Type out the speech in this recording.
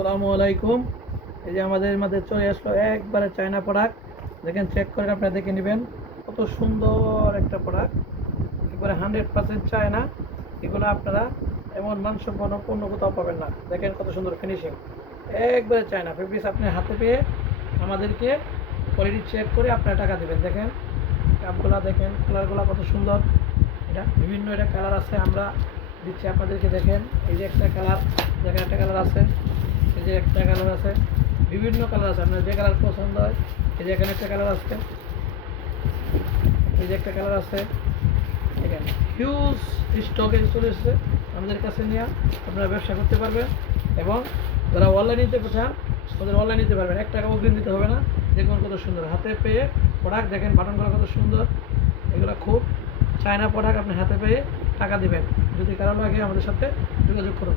আসসালামু আলাইকুম। এই যে আমাদের মাঝে চলে আসলো একবারে চায়না প্রোডাক্ট। দেখেন, চেক করে আপনারা দেখে নেবেন কত সুন্দর একটা প্রোডাক্ট, একবারে 100% চায়না। এগুলো আপনারা এমন মানসম্পন্ন পণ্য কোথাও পাবেন না। দেখেন কত সুন্দর ফিনিশিং, একবারে চায়না ফেব্রিক্স। আপনি হাতে পেয়ে আমাদেরকে কোয়ালিটি চেক করে আপনারা টাকা দেবেন। দেখেন কাপগুলা, দেখেন কালারগুলো কত সুন্দর। এটা বিভিন্ন এটা কালার আছে, আমরা দিচ্ছি আপনাদেরকে। দেখেন এই যে একটা কালার, দেখেন একটা কালার আছে, এই যে একটা কালার আছে, বিভিন্ন কালার আছে। আপনার যে কালার পছন্দ হয়, এই যে এখানে একটা কালার আছে, এই যে একটা কালার আছে। এখানে হিউজ স্টকে চলে এসেছে আমাদের কাছে নিয়ে আপনারা ব্যবসা করতে পারবেন। এবং যারা অনলাইন নিতে চান ওদের অনলাইন নিতে পারবেন, 1 টাকা অগ্রিম দিতে হবে না। দেখুন কত সুন্দর হাতে পেয়ে প্রোডাক্ট, দেখেন বাটনগুলো কত সুন্দর। এগুলো খুব চায়না প্রোডাক্ট, আপনি হাতে পেয়ে টাকা দেবেন। যদি কারো লাগে আমাদের সাথে যোগাযোগ করুন।